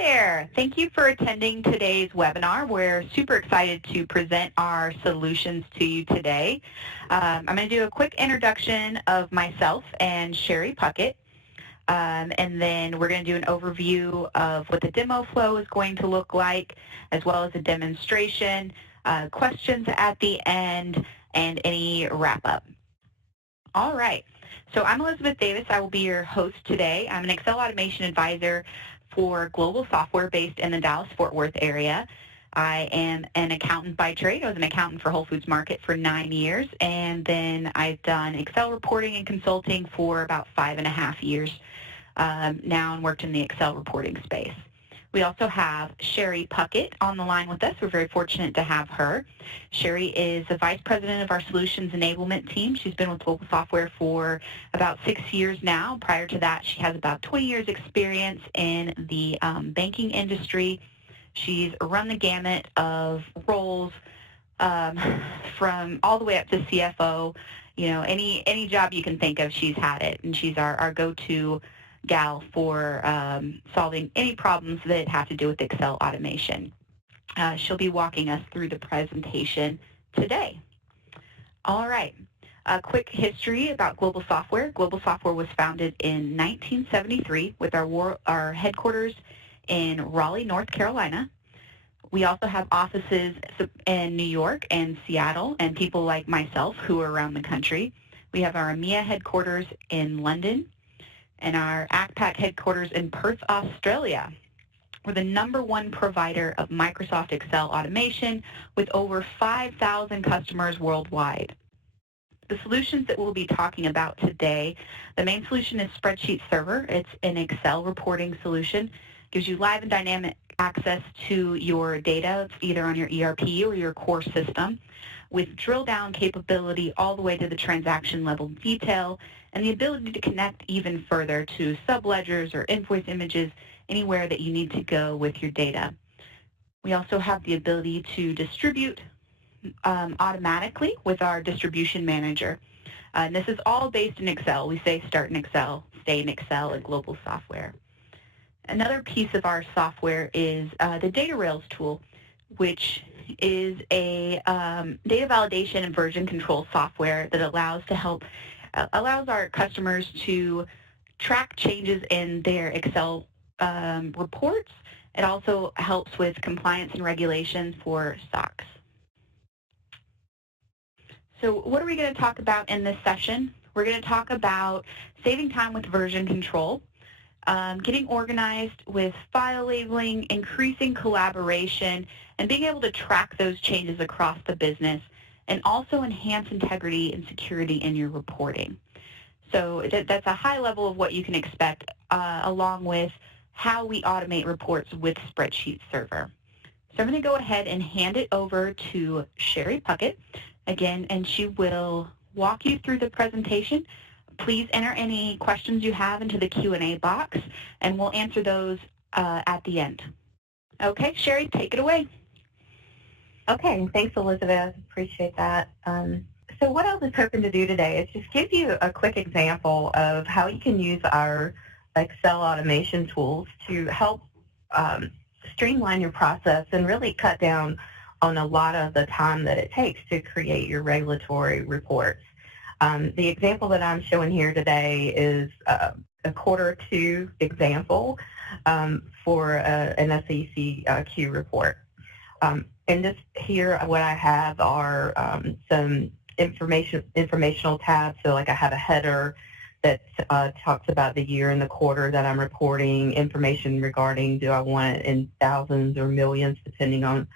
there. Thank you for attending today's webinar. We're super excited to present our solutions to you today. I'm going to do a quick introduction of myself and Sherry Puckett, and then we're going to do an overview of what the demo flow is going to look like, as well as a demonstration, questions at the end, and any wrap-up. All right. So I'm Elizabeth Davis. I will be your host today. I'm an Excel automation advisor for global software based in the Dallas-Fort Worth area. I am an accountant by trade. I was an accountant for Whole Foods Market for 9 years, and then I've done Excel reporting and consulting for about 5.5 years now, and worked in the Excel reporting space. We also have Sherry Puckett on the line with us. We're very fortunate to have her. Sherry is the Vice President of our Solutions Enablement team. She's been with Global Software for about 6 years now. Prior to that, she has about 20 years experience in the banking industry. She's run the gamut of roles from all the way up to CFO. You know, any job you can think of, she's had it, and she's our go-to gal for solving any problems that have to do with Excel automation. She'll be walking us through the presentation today. All right, a quick history about Global Software. Global Software was founded in 1973 with our headquarters in Raleigh, North Carolina. We also have offices in New York and Seattle, and people like myself who are around the country. We have our EMEA headquarters in London, and our ACPAC headquarters in Perth, Australia. We're the #1 provider of Microsoft Excel automation with over 5,000 customers worldwide. The solutions that we'll be talking about today, the main solution is Spreadsheet Server. It's an Excel reporting solution. Gives you live and dynamic access to your data, either on your ERP or your core system, with drill down capability all the way to the transaction level detail, and the ability to connect even further to subledgers or invoice images, anywhere that you need to go with your data. We also have the ability to distribute automatically with our distribution manager. And this is all based in Excel. We say start in Excel, stay in Excel at Global Software. Another piece of our software is the Data Rails tool, which is a data validation and version control software that allows our customers to track changes in their Excel reports. It also helps with compliance and regulations for SOX. So what are we going to talk about in this session? We're going to talk about saving time with version control, getting organized with file labeling, increasing collaboration, and being able to track those changes across the business, and also enhance integrity and security in your reporting. So that's a high level of what you can expect, along with how we automate reports with Spreadsheet Server. So I'm going to go ahead and hand it over to Sherry Puckett again, and she will walk you through the presentation. Please enter any questions you have into the Q&A box, and we'll answer those at the end. Okay, Sherry, take it away. Okay, thanks, Elizabeth. Appreciate that. So what I was hoping to do today is just give you a quick example of how you can use our Excel automation tools to help streamline your process and really cut down on a lot of the time that it takes to create your regulatory reports. The example that I'm showing here today is a Q2 example for an SEC Q report. And this here, what I have are some informational tabs. So like I have a header that talks about the year and the quarter that I'm reporting, information regarding do I want it in thousands or millions, depending on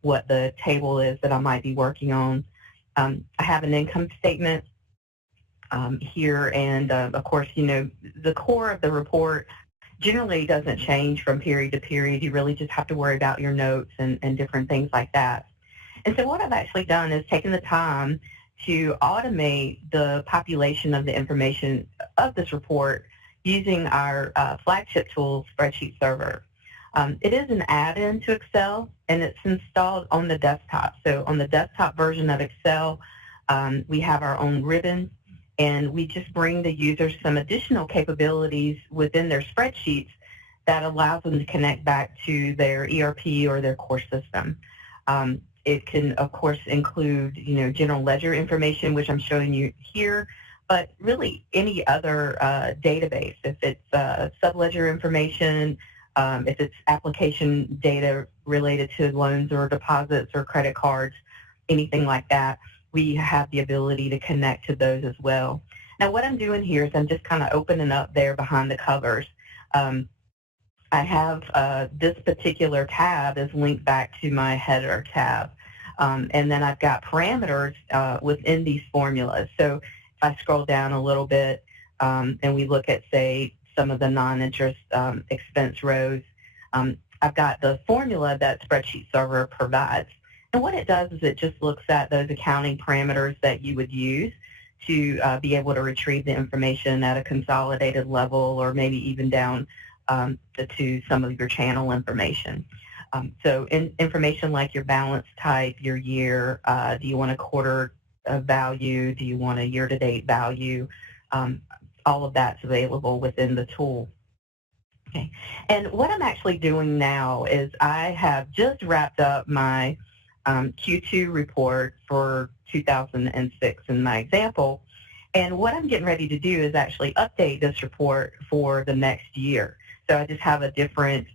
what the table is that I might be working on. I have an income statement here, and of course, you know, the core of the report generally doesn't change from period to period. You really just have to worry about your notes and different things like that. And so what I've actually done is taken the time to automate the population of the information of this report using our flagship tool, Spreadsheet Server. It is an add-in to Excel, and it's installed on the desktop. So on the desktop version of Excel, we have our own ribbon, and we just bring the users some additional capabilities within their spreadsheets that allows them to connect back to their ERP or their core system. It can, of course, include, general ledger information, which I'm showing you here, but really any other database. If it's subledger information, if it's application data related to loans or deposits or credit cards, anything like that, we have the ability to connect to those as well. Now, what I'm doing here is I'm just kind of opening up there behind the covers. I have this particular tab is linked back to my header tab. And then I've got parameters within these formulas. So if I scroll down a little bit and we look at, say, some of the non-interest expense rows, I've got the formula that Spreadsheet Server provides. And what it does is it just looks at those accounting parameters that you would use to be able to retrieve the information at a consolidated level or maybe even down to some of your channel information. So information like your balance type, your year, do you want a quarter value, do you want a year-to-date value, all of that's available within the tool. Okay. And what I'm actually doing now is I have just wrapped up my Q2 report for 2006 in my example, and what I'm getting ready to do is actually update this report for the next year. So I just have a different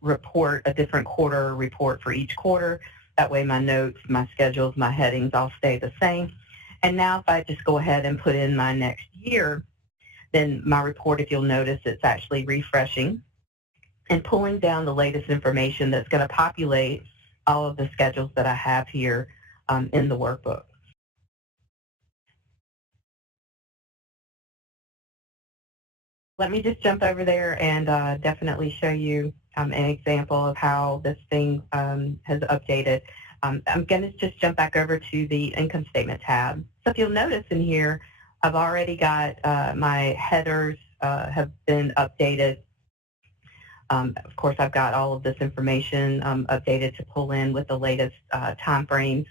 report, a different quarter report for each quarter. That way my notes, my schedules, my headings all stay the same. And now if I just go ahead and put in my next year, then my report, if you'll notice, it's actually refreshing and pulling down the latest information that's going to populate all of the schedules that I have here in the workbook. Let me just jump over there and definitely show you an example of how this thing has updated. I'm going to just jump back over to the income statement tab. So if you'll notice in here, I've already got my headers have been updated. Of course, I've got all of this information updated to pull in with the latest time frames.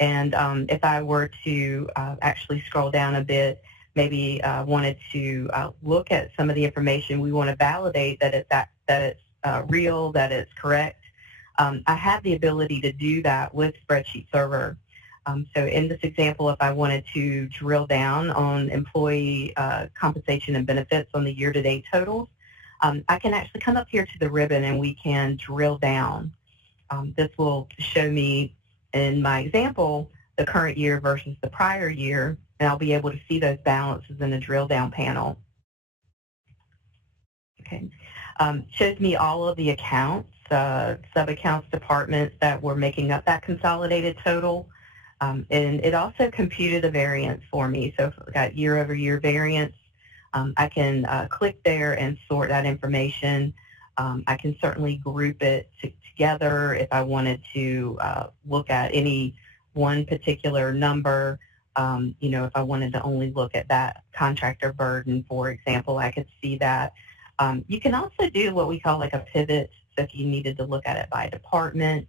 And if I were to actually scroll down a bit, maybe wanted to look at some of the information, we want to validate that it's real, that it's correct. I have the ability to do that with Spreadsheet Server. So in this example, if I wanted to drill down on employee compensation and benefits on the year-to-date totals, I can actually come up here to the ribbon and we can drill down. This will show me, in my example, the current year versus the prior year, and I'll be able to see those balances in the drill down panel. Okay. Shows me all of the accounts, sub-accounts, departments that were making up that consolidated total. And it also computed a variance for me. So if I've got year-over-year variance, I can click there and sort that information. I can certainly group it together if I wanted to look at any one particular number. If I wanted to only look at that contractor burden, for example, I could see that. You can also do what we call like a pivot. So if you needed to look at it by department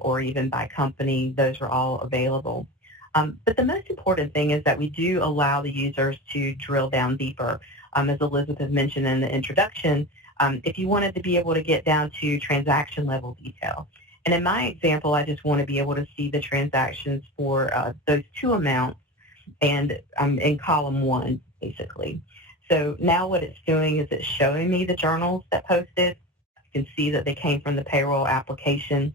or even by company, those are all available. But the most important thing is that we do allow the users to drill down deeper. As Elizabeth mentioned in the introduction, if you wanted to be able to get down to transaction level detail. And in my example, I just want to be able to see the transactions for those two amounts, and I'm in column 1, basically. So now what it's doing is it's showing me the journals that posted. I can see that they came from the payroll application.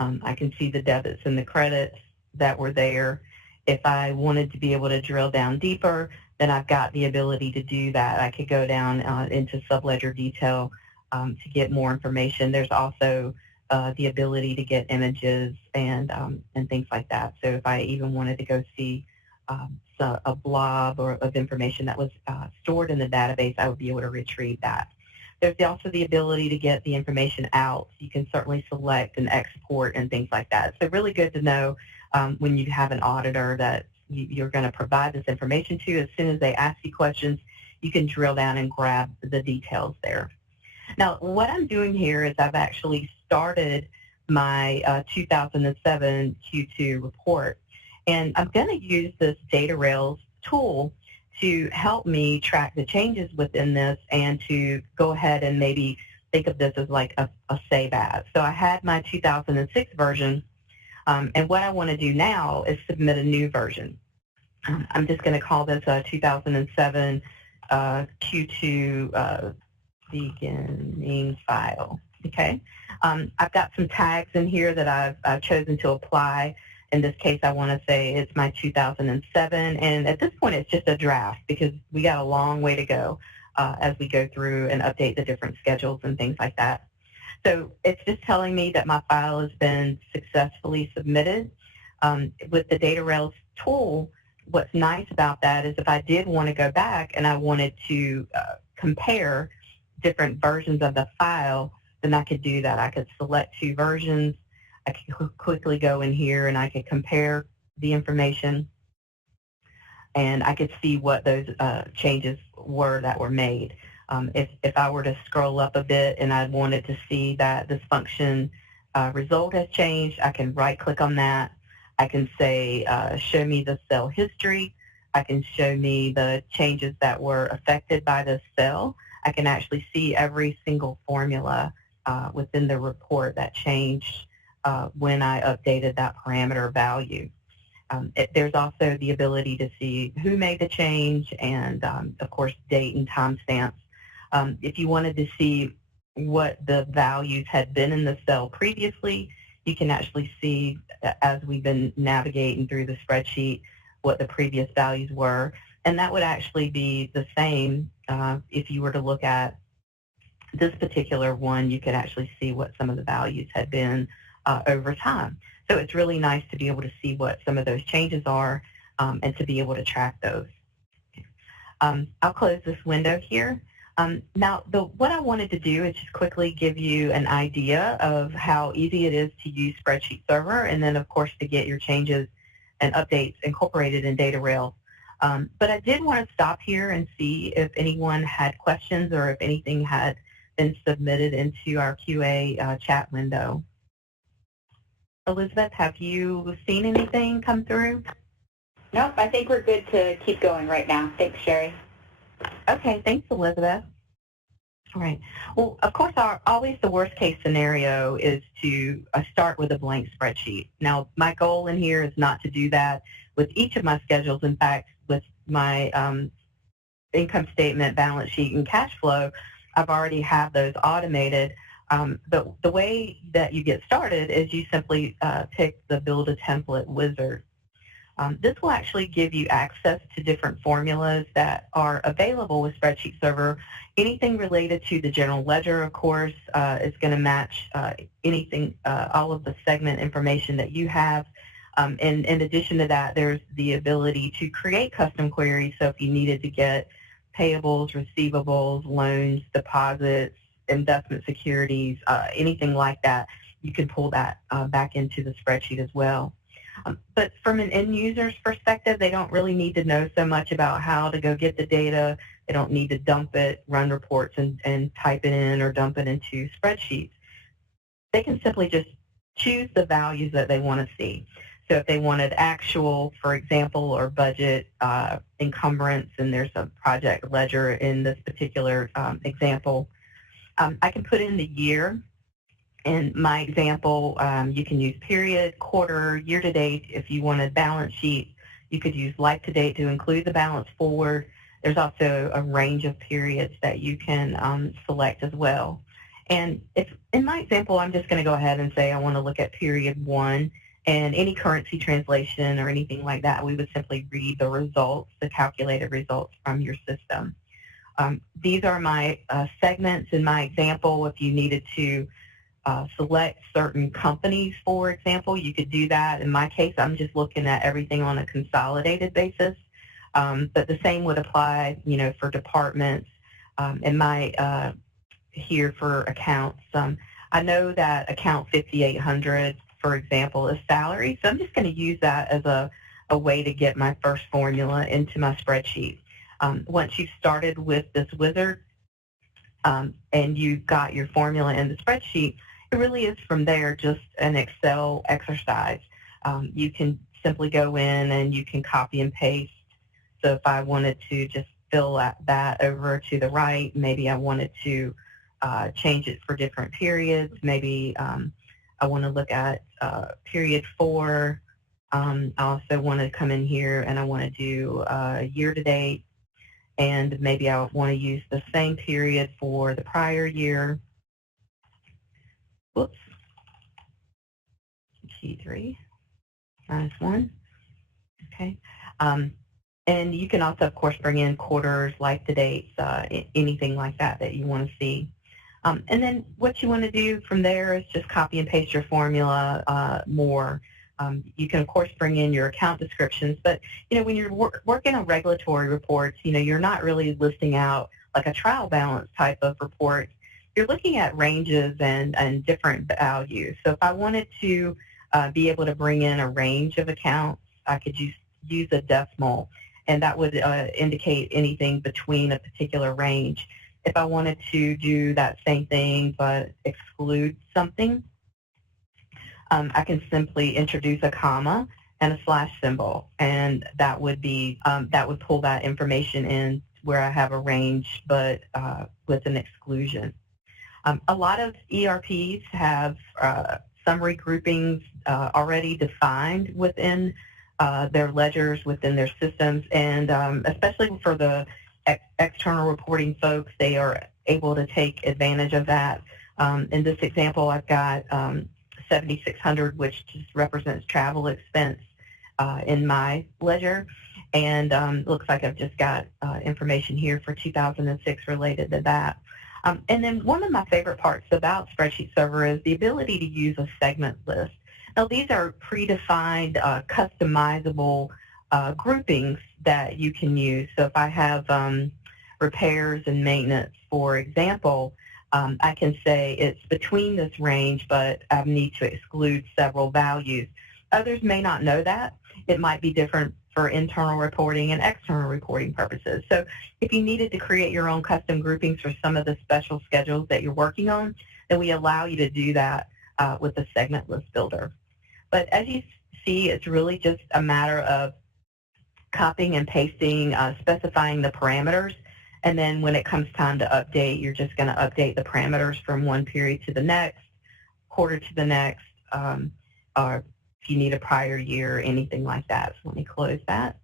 I can see the debits and the credits that were there. If I wanted to be able to drill down deeper, then I've got the ability to do that. I could go down into subledger detail to get more information. There's also the ability to get images and things like that. So if I even wanted to go see a blob of information that was stored in the database, I would be able to retrieve that. There's also the ability to get the information out. You can certainly select and export and things like that. So really good to know when you have an auditor that you're going to provide this information to. As soon as they ask you questions, you can drill down and grab the details there. Now, what I'm doing here is I've actually started my 2007 Q2 report, and I'm going to use this Data Rails tool to help me track the changes within this and to go ahead and maybe think of this as like a save as. So I had my 2006 version, and what I want to do now is submit a new version. I'm just going to call this a 2007 Q2 beginning file. Okay. I've got some tags in here that I've chosen to apply. In this case, I want to say it's my 2007, and at this point, it's just a draft because we got a long way to go as we go through and update the different schedules and things like that. So it's just telling me that my file has been successfully submitted. With the Data Rails tool, what's nice about that is if I did want to go back and I wanted to compare different versions of the file, then I could do that. I could select two versions. I could quickly go in here and I could compare the information, and I could see what those changes were that were made. If I were to scroll up a bit and I wanted to see that this function result has changed, I can right-click on that. I can say, show me the cell history. I can show me the changes that were affected by this cell. I can actually see every single formula within the report that changed when I updated that parameter value. There's also the ability to see who made the change and, of course, date and timestamps. If you wanted to see what the values had been in the cell previously, you can actually see, as we've been navigating through the spreadsheet, what the previous values were. And that would actually be the same if you were to look at this particular one. You could actually see what some of the values had been over time. So it's really nice to be able to see what some of those changes are and to be able to track those. I'll close this window here. Now, what I wanted to do is just quickly give you an idea of how easy it is to use Spreadsheet Server, and then, of course, to get your changes and updates incorporated in Data Rails. But I did want to stop here and see if anyone had questions or if anything had been submitted into our QA chat window. Elizabeth, have you seen anything come through? Nope, I think we're good to keep going right now. Thanks, Sherry. Okay, thanks, Elizabeth. All right. Well, of course, always the worst case scenario is to start with a blank spreadsheet. Now, my goal in here is not to do that with each of my schedules. In fact, with my income statement, balance sheet, and cash flow, I've already have those automated. But the way that you get started is you simply pick the Build a Template wizard. This will actually give you access to different formulas that are available with Spreadsheet Server. Anything related to the general ledger, of course, is going to match anything, all of the segment information that you have. And in addition to that, there's the ability to create custom queries. So if you needed to get payables, receivables, loans, deposits, investment securities, anything like that, you can pull that back into the spreadsheet as well. But from an end user's perspective, they don't really need to know so much about how to go get the data. They don't need to dump it, run reports, and type it in or dump it into spreadsheets. They can simply just choose the values that they want to see. So if they wanted actual, for example, or budget, encumbrance, and there's a project ledger in this particular example, I can put in the year. In my example, you can use period, quarter, year-to-date. If you wanted balance sheet, you could use life-to-date to include the balance forward. There's also a range of periods that you can select as well. And if in my example, I'm just going to go ahead and say I want to look at period 1, and any currency translation or anything like that, we would simply read the results, the calculated results from your system. These are my segments in my example. If you needed to select certain companies, for example, you could do that. In my case, I'm just looking at everything on a consolidated basis, but the same would apply, you know, for departments. In my here for accounts, I know that account 5800, for example, is salary, so I'm just going to use that as a way to get my first formula into my spreadsheet. Once you've started with this wizard and you've got your formula in the spreadsheet, it really is from there just an Excel exercise. You can simply go in and you can copy and paste So if I wanted to just fill that over to the right, maybe I wanted to change it for different periods. Maybe I want to look at period 4. I also want to come in here and I want to do year-to-date, and maybe I want to use the same period for the prior year. Whoops. Q3 -1. Okay. And you can also, of course, bring in quarters, life to dates, anything like that that you want to see. And then what you want to do from there is just copy and paste your formula more. You can, of course, bring in your account descriptions, but, when you're working on regulatory reports, you're not really listing out like a trial balance type of report. You're looking at ranges and different values. So if I wanted to be able to bring in a range of accounts, I could use a decimal, and that would indicate anything between a particular range. If I wanted to do that same thing but exclude something, I can simply introduce a comma and a slash symbol, and that would be that would pull that information in where I have a range but with an exclusion. A lot of ERPs have summary groupings already defined within their ledgers, within their systems, and especially for the external reporting folks, they are able to take advantage of that. In this example, I've got 7,600, which just represents travel expense in my ledger, and looks like I've just got information here for 2006 related to that. And then one of my favorite parts about Spreadsheet Server is the ability to use a segment list. Now, these are predefined, customizable groupings that you can use. So if I have repairs and maintenance, for example, I can say it's between this range, but I need to exclude several values. Others may not know that. It might be different for internal reporting and external reporting purposes. So if you needed to create your own custom groupings for some of the special schedules that you're working on, then we allow you to do that with the segment list builder. But as you see, it's really just a matter of copying and pasting, specifying the parameters, and then when it comes time to update, you're just going to update the parameters from one period to the next, quarter to the next, or if you need a prior year or anything like that. So let me close that.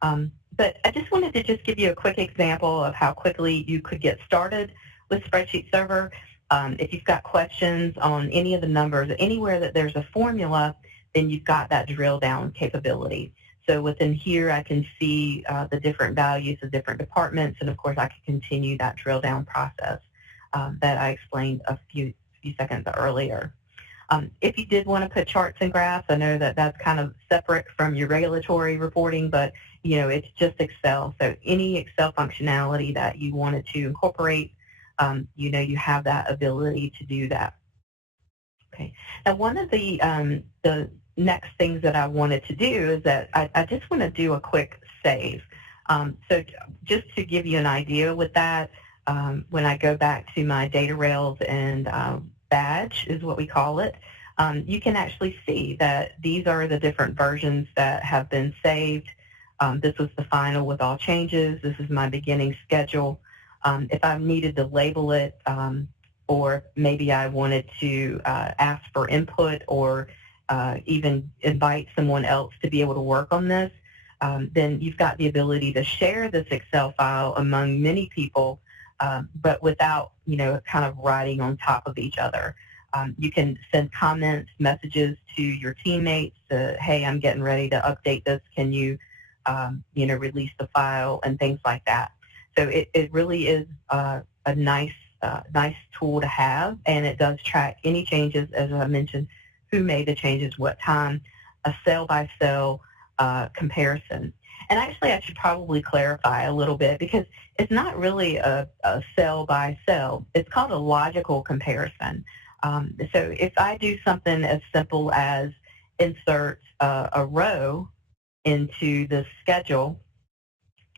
But I just wanted to just give you a quick example of how quickly you could get started with Spreadsheet Server. If you've got questions on any of the numbers, anywhere that there's a formula, then you've got that drill down capability. So within here, I can see the different values of different departments, and of course, I can continue that drill down process that I explained a few seconds earlier. If you did want to put charts and graphs, I know that that's kind of separate from your regulatory reporting, but it's just Excel. So any Excel functionality that you wanted to incorporate, you have that ability to do that. Okay. Now, one of the next things that I wanted to do is that I just want to do a quick save. So just to give you an idea with that, when I go back to my data rails and badge is what we call it, you can actually see that these are the different versions that have been saved. This was the final with all changes. This is my beginning schedule. If I needed to label it, or maybe I wanted to ask for input or even invite someone else to be able to work on this, then you've got the ability to share this Excel file among many people, but without, kind of writing on top of each other. You can send comments, messages to your teammates, hey, I'm getting ready to update this. Can you, release the file and things like that. So it really is a nice tool to have, and it does track any changes, as I mentioned, who made the changes, what time, a cell-by-cell comparison. And actually, I should probably clarify a little bit because it's not really a cell-by-cell. It's called a logical comparison. So if I do something as simple as insert a row into the schedule,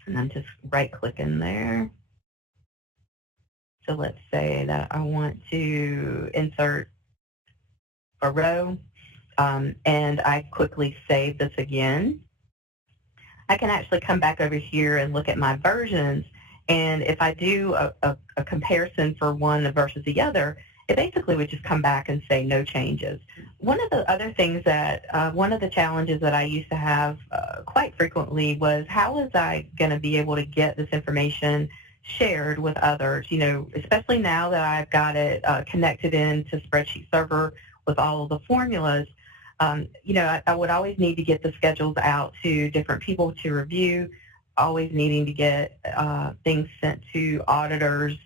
and I'm just right-clicking there. So let's say that I want to insert a row, and I quickly save this again. I can actually come back over here and look at my versions, and if I do a comparison for one versus the other, it basically would just come back and say no changes. One of the other things that, one of the challenges that I used to have quite frequently was, how was I going to be able to get this information shared with others? You know, especially now that I've got it connected into Spreadsheet Server with all of the formulas, you know, I would always need to get the schedules out to different people to review, always needing to get things sent to auditors,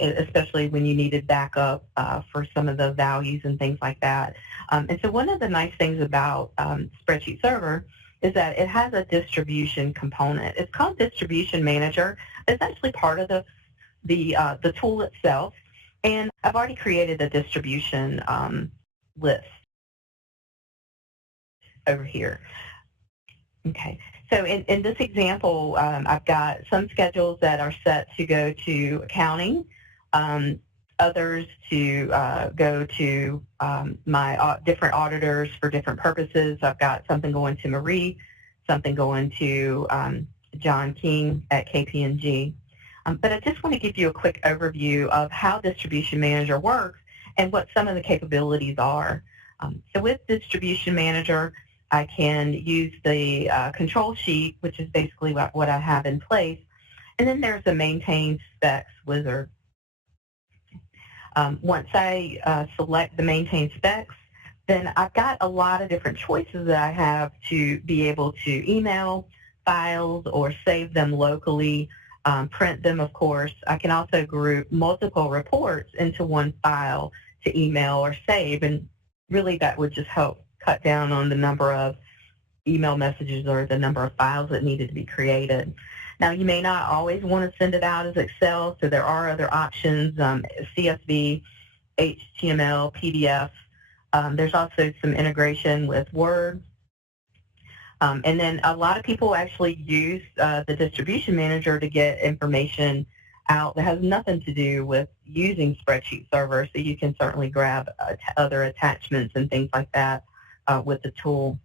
especially when you needed backup for some of the values and things like that. And so one of the nice things about Spreadsheet Server is that it has a distribution component. It's called Distribution Manager. It's actually part of the tool itself. And I've already created a distribution list over here. Okay, so in this example, I've got some schedules that are set to go to accounting, others to go to my different auditors for different purposes. I've got something going to Marie, something going to John King at KPMG. But I just want to give you a quick overview of how Distribution Manager works and what some of the capabilities are. So with Distribution Manager, I can use the control sheet, which is basically what I have in place. And then there's the Maintain Specs wizard. Once I select the Maintain Specs, then I've got a lot of different choices that I have to be able to email files or save them locally, print them, of course. I can also group multiple reports into one file to email or save, and really that would just help cut down on the number of email messages or the number of files that needed to be created. Now, you may not always want to send it out as Excel, so there are other options, CSV, HTML, PDF. There's also some integration with Word. And then a lot of people actually use the Distribution Manager to get information out that has nothing to do with using Spreadsheet Server, so you can certainly grab other attachments and things like that with the tool.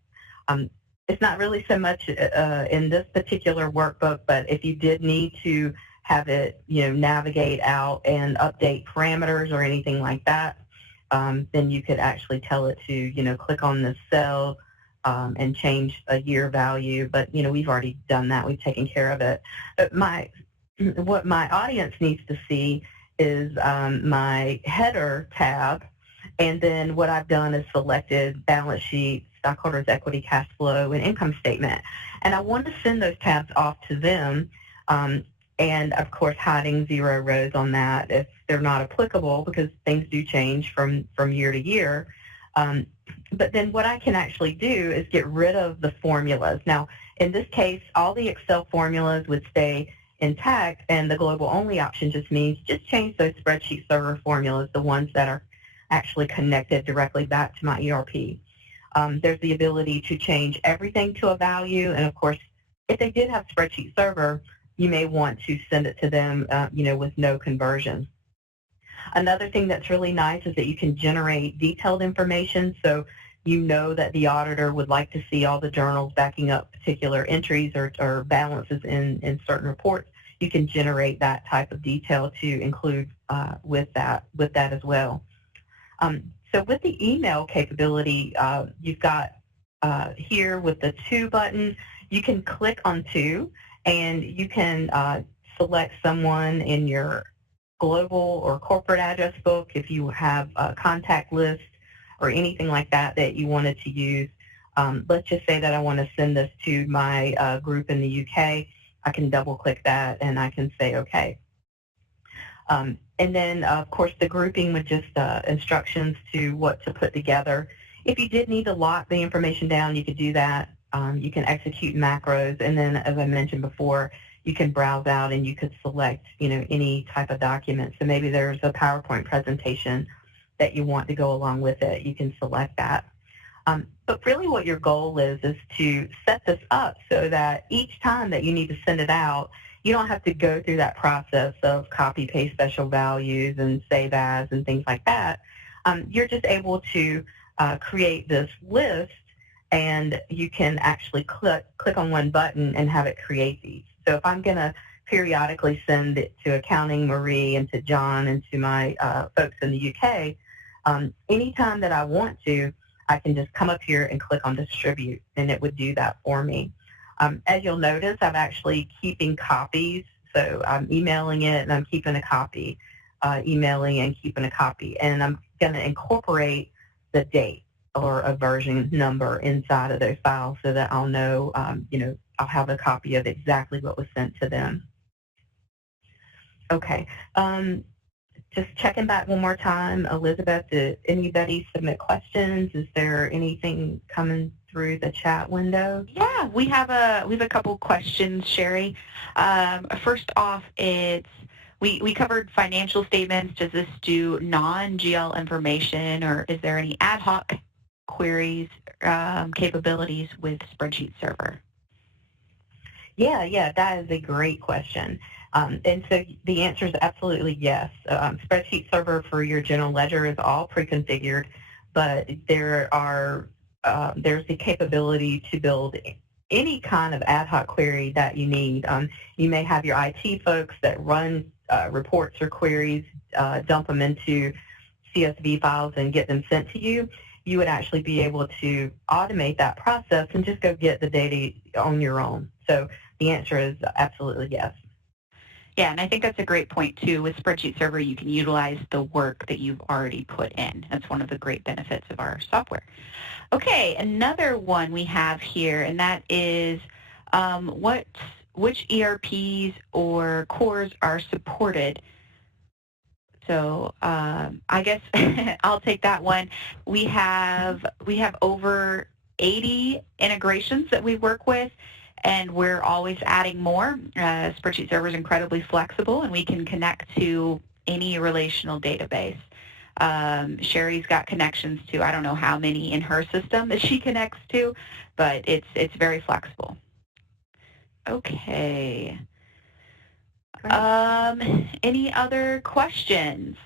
It's not really so much in this particular workbook, but if you did need to have it, you know, navigate out and update parameters or anything like that, then you could actually tell it to, you know, click on this cell and change a year value. But, you know, we've already done that. We've taken care of it. But what my audience needs to see is my header tab, and then what I've done is selected balance sheet, stockholders' equity, cash flow, and income statement. And I want to send those tabs off to them, and of course hiding 0 rows on that if they're not applicable, because things do change from year to year. But then what I can actually do is get rid of the formulas. Now, in this case, all the Excel formulas would stay intact, and the global only option just means just change those Spreadsheet Server formulas, the ones that are actually connected directly back to my ERP. There's the ability to change everything to a value, and of course, if they did have Spreadsheet Server, you may want to send it to them, you know, with no conversion. Another thing that's really nice is that you can generate detailed information, so you know that the auditor would like to see all the journals backing up particular entries or balances in certain reports. You can generate that type of detail to include with that as well. So with the email capability, you've got here with the To button, you can click on To, and you can select someone in your global or corporate address book if you have a contact list or anything like that that you wanted to use. Let's just say that I want to send this to my group in the UK. I can double click that and I can say OK. And then, of course, the grouping with just instructions to what to put together. If you did need to lock the information down, you could do that. You can execute macros, and then, as I mentioned before, you can browse out and you could select, you know, any type of document. So maybe there's a PowerPoint presentation that you want to go along with it. You can select that. But really what your goal is to set this up so that each time that you need to send it out, you don't have to go through that process of copy, paste special values and save as and things like that. You're just able to create this list and you can actually click on one button and have it create these. So if I'm going to periodically send it to Accounting Marie and to John and to my folks in the UK, anytime that I want to, I can just come up here and click on Distribute, and it would do that for me. As you'll notice, I'm actually keeping copies. So I'm emailing it, and I'm keeping a copy, emailing and keeping a copy. And I'm going to incorporate the date or a version number inside of those files so that I'll know, I'll have a copy of exactly what was sent to them. Okay. Just checking back one more time. Elizabeth, did anybody submit questions? Is there anything coming through the chat window? Yeah, we have a couple questions, Sherry. First off, we covered financial statements. Does this do non-GL information, or is there any ad hoc queries capabilities with Spreadsheet Server? Yeah, that is a great question. And so the answer is absolutely yes. Spreadsheet Server for your general ledger is all pre-configured, but there's the capability to build any kind of ad hoc query that you need. You may have your IT folks that run reports or queries, dump them into CSV files and get them sent to you. You would actually be able to automate that process and just go get the data on your own. So the answer is absolutely yes. Yeah, and I think that's a great point, too. With Spreadsheet Server, you can utilize the work that you've already put in. That's one of the great benefits of our software. Okay, another one we have here, and that is which ERPs or cores are supported. So I guess I'll take that one. We have over 80 integrations that we work with, and we're always adding more. Spreadsheet Server is incredibly flexible, and we can connect to any relational database. Sherry's got connections to, I don't know how many in her system that she connects to, but it's very flexible. Okay. Any other questions?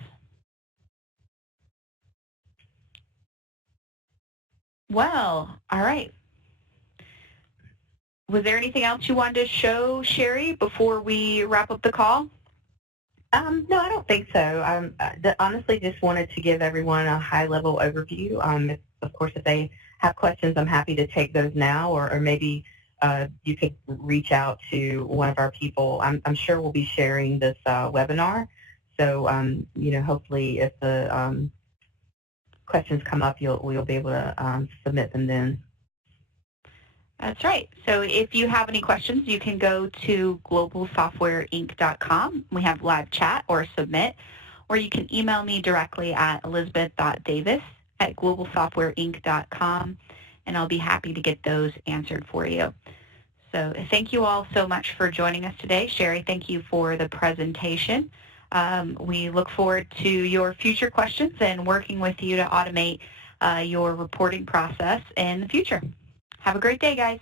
Well, all right. Was there anything else you wanted to show, Sherry, before we wrap up the call? No, I don't think so. Honestly, just wanted to give everyone a high-level overview. Of course, if they have questions, I'm happy to take those now, or maybe you could reach out to one of our people. I'm sure we'll be sharing this webinar. So, hopefully if the questions come up, we'll be able to submit them then. That's right. So if you have any questions, you can go to globalsoftwareinc.com. We have live chat or submit, or you can email me directly at elizabeth.davis@globalsoftwareinc.com, and I'll be happy to get those answered for you. So thank you all so much for joining us today. Sherry, thank you for the presentation. We look forward to your future questions and working with you to automate your reporting process in the future. Have a great day, guys.